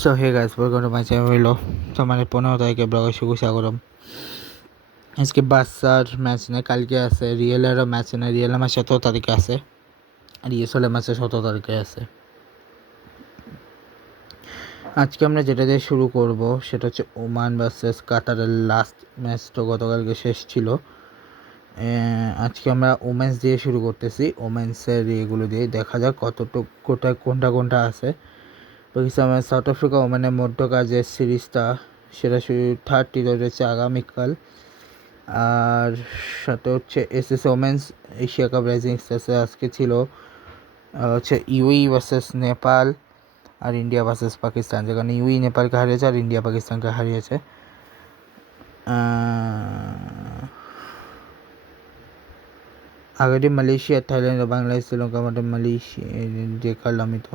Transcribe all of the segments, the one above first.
So hey guys, welcome to my channel. হইল তো মানে 15 তারিখে ব্লগে স্বাগতম। আজকে বাসার ম্যাচ নেই, কালকে আছে। রিয়েলেরও ম্যাচ নেই, রিয়েলের ম্যাচ 17 তারিখে আছে, আর ইএসএলের ম্যাচ 17 তারিখে আছে। আজকে আমরা যেটা দিয়ে শুরু করব সেটা হচ্ছে ওমান ভার্সেস কাতারের লাস্ট ম্যাচ। তো গতকালকে শেষ ছিল। আজকে আমরা ওমেন্স দিয়ে শুরু করতেছি। ওমেন্সের ইয়েগুলো দিয়ে দেখা যাক কতটুকু কোনটা আছে। পাকিস্তান সাউথ আফ্রিকা ওমানের মধ্যকার যে সিরিজটা সেটা শুরু 3rd রয়েছে আগামীকাল। আর সাথে হচ্ছে SS women's Asia cup rising স্টার্সে আজকে ছিল হচ্ছে ইউই ভার্সেস নেপাল আর ইন্ডিয়া ভার্সেস পাকিস্তান, যেখানে ইউই নেপালকে হারিয়েছে আর ইন্ডিয়া পাকিস্তানকে হারিয়েছে। আগেটি মালয়েশিয়া, থাইল্যান্ড, বাংলাদেশ, শ্রীলঙ্কা মাঠে মালয়েশিয়া দেখালাম। আমি তো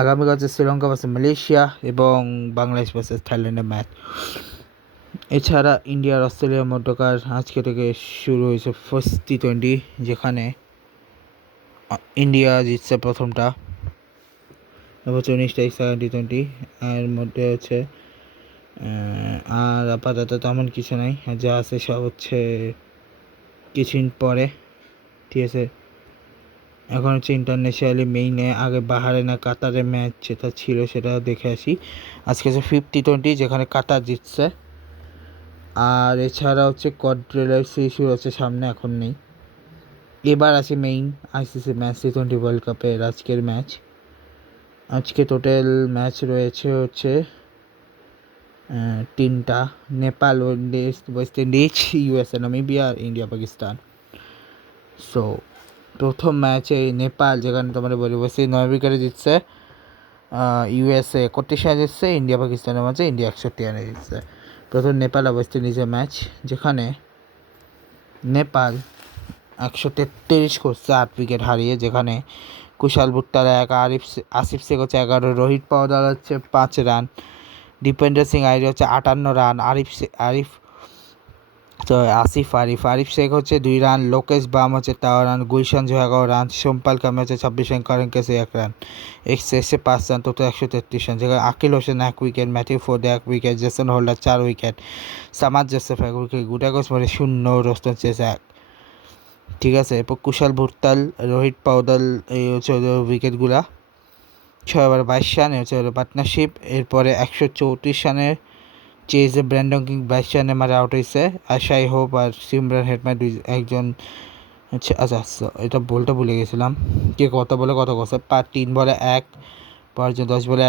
আগামীকাল হচ্ছে শ্রীলঙ্কা ভার্সেস মালয়েশিয়া এবং বাংলাদেশ ভার্সেস থাইল্যান্ডের ম্যাচ। এছাড়া ইন্ডিয়ার অস্ট্রেলিয়ার মধ্যকার আজকে থেকে শুরু হয়েছে ফার্স্ট টি20, যেখানে ইন্ডিয়া জিতছে প্রথমটা। তারপর 19 তারিখ সেকেন্ড টি20 এর মধ্যে হচ্ছে। আর আপাতত তেমন কিছু নাই, যা আছে সব হচ্ছে কিছুদিন পরে। ঠিক আছে, এখন হচ্ছে ইন্টারন্যাশনালি মেইনে আগে বাহারেন আর কাতারের ম্যাচ যেটা ছিল সেটা দেখে আসি। আজকে হচ্ছে 5th টি20, যেখানে কাতার জিতছে। আর এছাড়া হচ্ছে কোয়াড্রিলার সিরিজ হচ্ছে সামনে, এখন নেই। এবার আছে main ICC match, T20 world কাপের আজকের ম্যাচ। আজকে টোটাল ম্যাচ রয়েছে হচ্ছে 3টা। Nepal, West Indies, USA, Namibia, India Pakistan. So প্রথম ম্যাচে নেপাল, যেখানে তোমার বলি ওয়েস্ট ইন্ডিজ 9 উইকেটে জিতছে, ইউএসএ 31 রানে জিতছে, ইন্ডিয়া পাকিস্তানের মাঝে ইন্ডিয়া 61 রানে জিতছে। প্রথম নেপাল আর ওয়েস্ট ইন্ডিজের ম্যাচ, যেখানে নেপাল 133 করছে 8 উইকেট হারিয়ে, যেখানে কুশাল ভুট্টার 1, আসিফ শেখ হচ্ছে 11, রোহিত পাওয়ার হচ্ছে 5 রান, দীপেন্দ্র সিং আইরি হচ্ছে 58 রান, আরিফ শেখ হচ্ছে 2 রান, লোকেশ বাম হচ্ছে 13 রান, গুলশান 11 রান, সোমপাল কামে হচ্ছে 26 রান, কারেন কেসে 1 রান, এক্সেসে 5 রান, টোটাল 133 রান। যেখানে Akeal Hosein 1 wicket, Matthew Forde 1 wicket, Jason Holder 4 wicket, Shamar Joseph 1 wicket, গুটাগোস মানে 0, রোস্টন চেস 1। ঠিক আছে, এরপর কুশাল ভুট্টাল, রোহিত পাউদাল, এই হচ্ছে উইকেটগুলা। 6 ওভারে 22 রান, হচ্ছে পার্টনারশিপ। এরপরে 134 রানের চেজে ব্র্যান্ডন কিং 22 রানে মারে আউট হয়েছে। আশাই হোপ আর সিমরান হেটমার একজন হচ্ছে। আচ্ছা, এটা বলতে ভুলে গেছিলাম, কে কত বলে কত করছে। 3 বলে 1, 10 বলে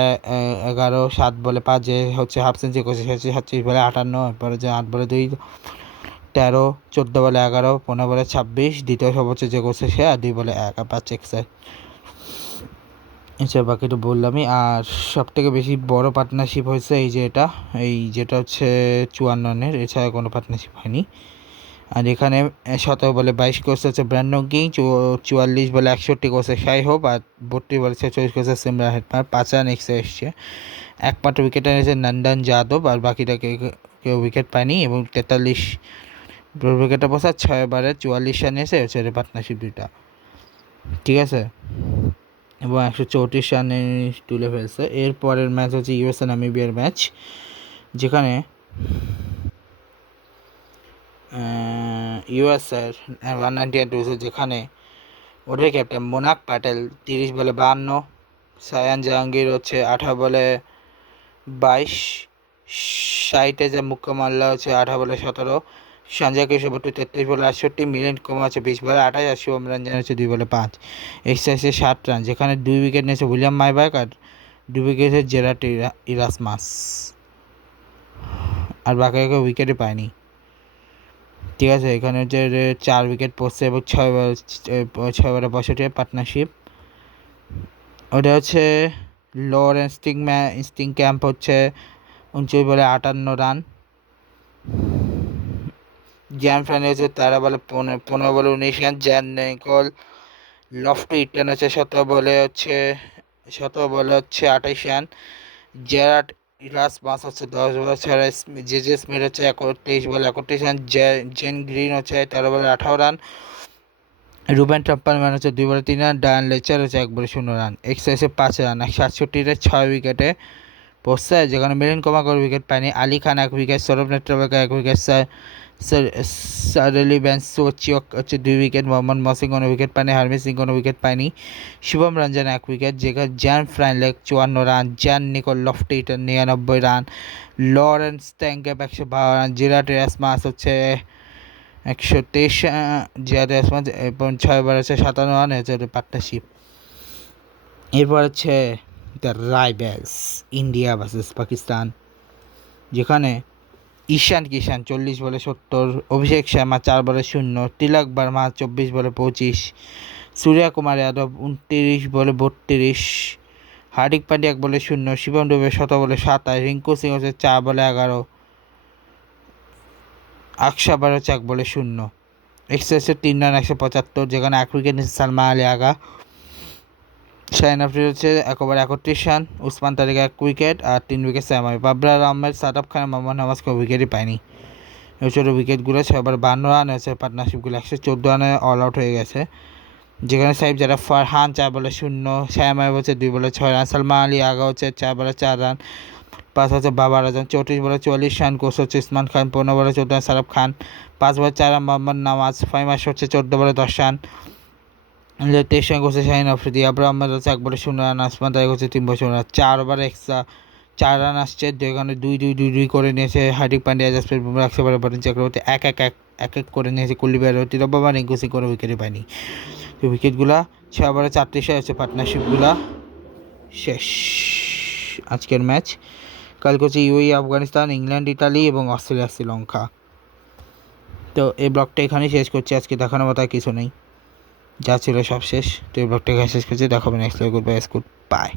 11, 7 বলে 5, যে হচ্ছে হাফ সেঞ্চুরি করছে সে হচ্ছে 27 বলে 58, এরপরে যে 8 বলে 2, 13, 14 বলে 11, 15 বলে 26, দ্বিতীয় সর্বোচ্চ যে করছে সে, আর 2 বলে 1 আর 5 এক্সের। আচ্ছা, বাকি তো বললামই। আর সব থেকে বেশি বড় পার্টনারশিপ হয়েছে যেটা হচ্ছে 54 রানের, এছাড়া কোনো পার্টনারশিপ হয়নি। আর এখানে 17 বলে 22 করছে হচ্ছে ব্র্যান্ডন কিং, 44 বলে 61 করছে শাই হোপ, আর 32 বলে 46 করছে সিমরান হেটমার। 5 রান এক্সে এসছে। একমাত্র উইকেট এনেছে নন্দন যাদব, আর বাকিটা কেউ উইকেট পায়নি। এবং 43 উইকেটে বসা 6 ওভারে 44 রান এসে হচ্ছে পার্টনারশিপ 2টা। ঠিক আছে, এবং 134 রানে তুলে ফেলছে। এরপরের ম্যাচ হচ্ছে ইউএসএ নামিবিয়ার ম্যাচ, যেখানে ইউএসএর 192, যেখানে ওদের ক্যাপ্টেন মোনাক প্যাটেল 30 বলে 52, সায়ান জাহাঙ্গীর হচ্ছে 18 বলে 22, সাইটে যে মুখ্য মাল্লা হচ্ছে 18 বলে 17, সঞ্জয় কৃষ্ণভট্টি 33 বলে 68, মিলিন্দ কুমার হচ্ছে 20 বলে 28, আর শুভম রঞ্জন হচ্ছে 2 বলে 5, এক্সাইসে 7 রান। যেখানে 2 উইকেট নিয়েছে উইলিয়াম মাইবার্গ, আর 2 উইকেট জেরার্ড ইরাসমাস, আর বাকি কেউ উইকেটই পায়নি। ঠিক আছে, এখানে হচ্ছে 4 উইকেট পড়ছে এবং 6 ওভারে 62 পার্টনারশিপ। ওটা হচ্ছে লরেন্স স্টিং ক্যাম্প হচ্ছে 29 বলে 58 রান, জ্যাম ফ্যান হচ্ছে 13 বলে 15 বলে 19 run, Jan Nicol Loftie Eaton হচ্ছে 17 বলে হচ্ছে 28 রান, জেরার্ড ইরাসমাস হচ্ছে 10 বলে 6 রান, জেজে স্মিথ হচ্ছে 23 বলে 31 রান, জেন গ্রিন হচ্ছে 13 বলে 18 রান, রুবেন টেম্পারম্যান হচ্ছে 2 বলে 3 রান, ডায়ান লেচার হচ্ছে 1 বলে 0 রান, এক্সাইসে 5 রান, 168 6 উইকেটে পড়ছে, যেখানে মিলিন কুমার উইকেট পায়নি, আলী খান 1 উইকেট, সৌরভ নেত্রবেকা 1 উইকেট, সারেলি বেনসোচিওক হচ্ছে 2 উইকেট, মোহাম্মদ মসিং কোনো উইকেট পায়নি, হারমিত সিং কোনো উইকেট পায়নি, শুভম রঞ্জন 1 উইকেট, যেখানে Jan Frylinck 54 run, Jan Nicol Loftie 99 run, Lawrence ট্যাঙ্কেপ 112 রান, জিরাট এরাসমাস হচ্ছে 123, জিরাট এরাসমাস এবং 6 ওভার হচ্ছে 57 রান হচ্ছে পার্টনারশিপ। এরপর হচ্ছে দ্য রাইভেলস ইন্ডিয়া ভার্সেস পাকিস্তান, যেখানে ঈশান কিষান 40 বলে 70, অভিষেক শর্মা 4 বলে 0, তিলক বর্মা 24 বলে 25, সূর্য কুমার যাদব 29 বলে 32, হার্দিক পান্ডিয়া 1 বলে 0, শিবম দুবে 17 বলে 27, রিঙ্কু সিং হচ্ছে 4 বলে 11, আকসাবার হচ্ছে 1 বলে 0, এক্সেসে 3 রান 175, যেখানে 1 উইকেট নিচ্ছে সালমান আলী আগা, শাহিন আফ্রিদি হচ্ছে 1 ওভার 31 রান, উসমান তারিক 1 উইকেট আর 3 উইকেট সামাই, বাবরার আহমেদ, সাদাব খান, মোহাম্মদ নওয়াজ কোনো উইকেটই পায়নি। ছোটো উইকেটগুলো 6 ওভার 52 রান হয়েছে, পার্টনারশিপগুলো 114 রানে অল আউট হয়ে গেছে, যেখানে সাহেব যারা ফারহান 4 বলে 0, শায়ামাই হচ্ছে 2 বলে 6 রান, সালমান আলী আগা হচ্ছে 4 বলে 4 রান, 5 হচ্ছে বাবার আজম 34 বলে 44 রান, কোচ হচ্ছে ইসমান খান 15 বলে 14 রান, সারাফ খান 5 বলে 4 রান, মোহাম্মদ নওয়াজ ফাইমাস হচ্ছে 14 বলে 10 রান, 23 রান করছে শাহিন আফ্রিদি, আবরার আহমেদ হচ্ছে 1 বলে 0 রান, আসমান তারিক হচ্ছে 3 বলে 0 রান, 4 ওভার এক্সট্রা 4 রান আসছে, যেখানে 2-2 করে নিয়েছে হার্দিক পান্ডিয়া, জাসপ্রীত বুমরা, অক্ষর পটেল, বরুণ চক্রবর্তী এক এক করে নিয়েছে, কুলদীপ যাদব, তিলক বর্মা, রিঙ্কু সিং করে উইকেটই পায়নি। তো উইকেটগুলা 6 ওভারে 34 হচ্ছে, পার্টনারশিপগুলা শেষ। আজকের ম্যাচ কালকে হচ্ছে ইউএই আফগানিস্তান, ইংল্যান্ড ইতালি এবং অস্ট্রেলিয়া শ্রীলঙ্কা। তো এই ব্লগটা এখানেই শেষ করছি, আজকে দেখানোর মতো আর কিছু নেই, যা ছিল সব শেষ। তো এই ব্লগটা এখানে শেষ করছি, দেখাবেন নেক্সট গুড বাই।